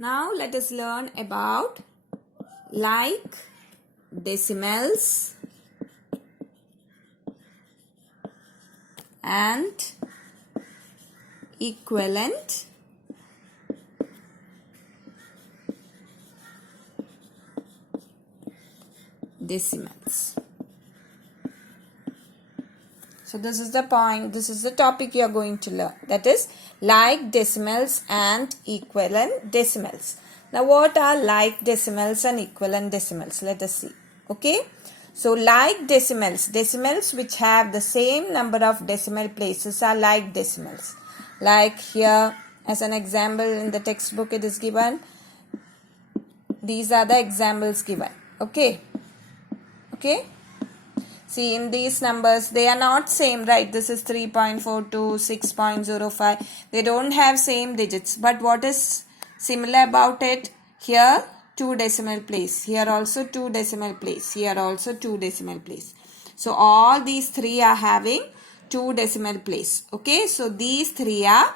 Now let us learn about like decimals and equivalent decimals. So this is the point, this is the topic you are going to learn. That is like decimals and equivalent decimals. Now what are like decimals and equivalent decimals? Let us see. Okay. So like decimals, decimals which have the same number of decimal places are like decimals. Like here as an example in the textbook it is given. These are the examples given. Okay. Okay. See, in these numbers, they are not same, right? This is 3.42, 6.05. They don't have same digits. But what is similar about it? Here, 2 decimal place. Here also 2 decimal place. Here also 2 decimal place. So, all these 3 are having 2 decimal place. Okay, so these 3 are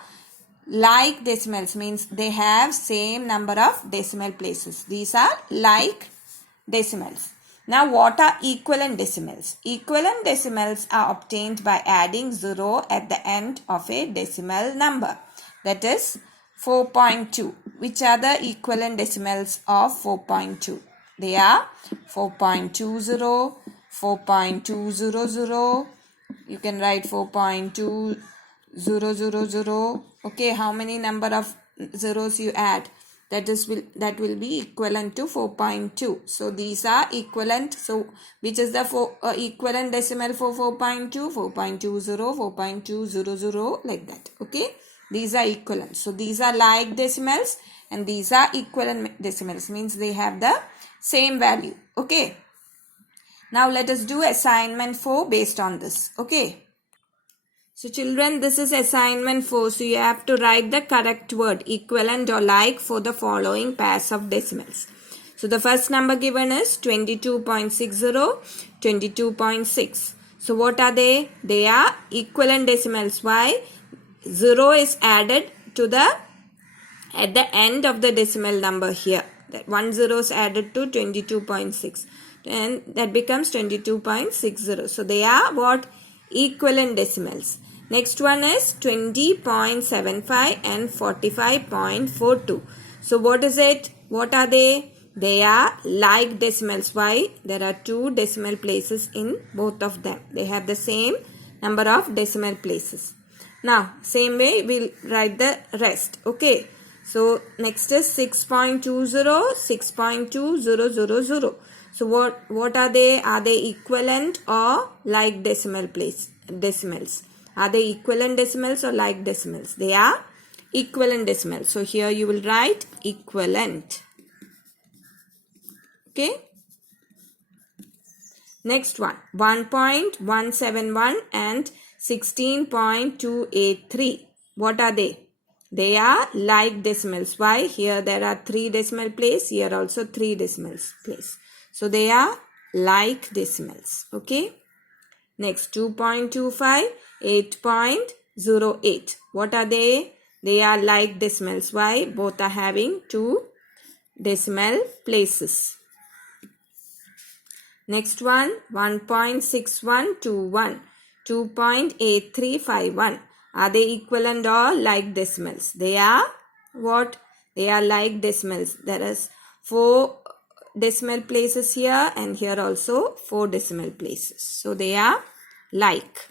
like decimals. Means they have same number of decimal places. These are like decimals. Now, what are equivalent decimals? Equivalent decimals are obtained by adding 0 at the end of a decimal number. That is 4.2. Which are the equivalent decimals of 4.2? They are 4.20, 4.200. You can write 4.2000. Okay, how many number of zeros you add? That will be equivalent to 4.2. So these are equivalent. So which is the equivalent decimal for 4.2? 4.20, 4.200 like that. Okay. These are equivalent. So these are like decimals and these are equivalent decimals. Means they have the same value. Okay. Now let us do assignment 4 based on this. Okay. So children, this is assignment 4. So you have to write the correct word equivalent or like for the following pairs of decimals. So the first number given is 22.60, 22.6. So what are they? They are equivalent decimals. Why? 0 is added to at the end of the decimal number here. That 1 0 is added to 22.6 and that becomes 22.60. So they are what? Equivalent decimals. Next one is 20.75 and 45.42. So what is it? What are they? They are like decimals. Why? There are 2 decimal places in both of them. They have the same number of decimal places. Now, same way we'll write the rest. Okay. So next is 6.20, 6.2000. So what are they? Are they equivalent or like decimals? Are they equivalent decimals or like decimals? They are equivalent decimals. So here you will write equivalent. Okay. Next one. 1.171 and 16.283. What are they? They are like decimals. Why? Here there are 3 decimal place. Here also 3 decimal place. So they are like decimals. Okay. Next 2.25, 8.08. What are they? They are like decimals. Why? Both are having 2 decimal places. Next one 1.6121, 2.8351. Are they equivalent or like decimals? They are what? They are like decimals. There is 4 decimal places here and here also 4 decimal places. So they are like.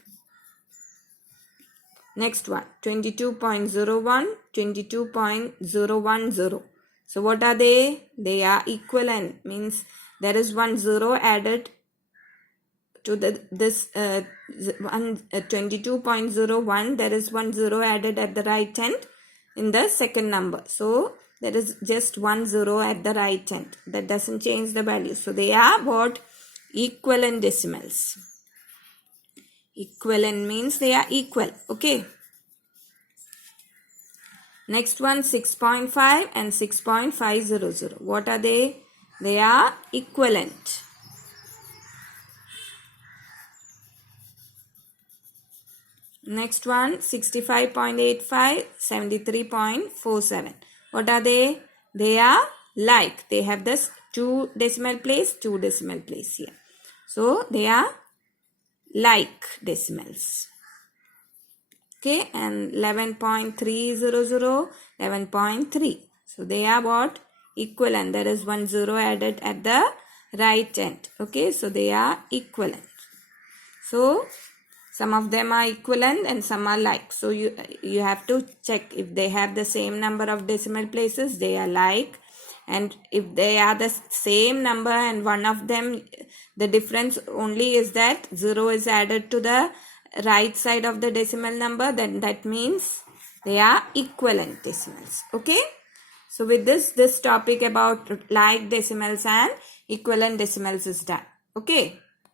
Next one 22.01, 22.010. So what are they? They are equivalent. Means there is 1 0 added to this 22.01. There is 1 0 added at the right end in the second number. So there is just 1 0 at the right end. That doesn't change the value. So they are what? Equivalent decimals. Equivalent means they are equal. Okay. Next one 6.5 and 6.500. What are they? They are equivalent. Next one 65.85, 73.47. What are they? they are like. They have this 2 decimal place, 2 decimal place here. So they are like decimals. Okay, and 11.300, 11.3. So they are what? Equivalent. There is 1 0 added at the right end. Okay, so they are equivalent. So some of them are equivalent and some are like. So you have to check if they have the same number of decimal places, they are like. And if they are the same number and one of them, the difference only is that 0 is added to the right side of the decimal number, then that means they are equivalent decimals. Okay. So with this topic about like decimals and equivalent decimals is done. Okay.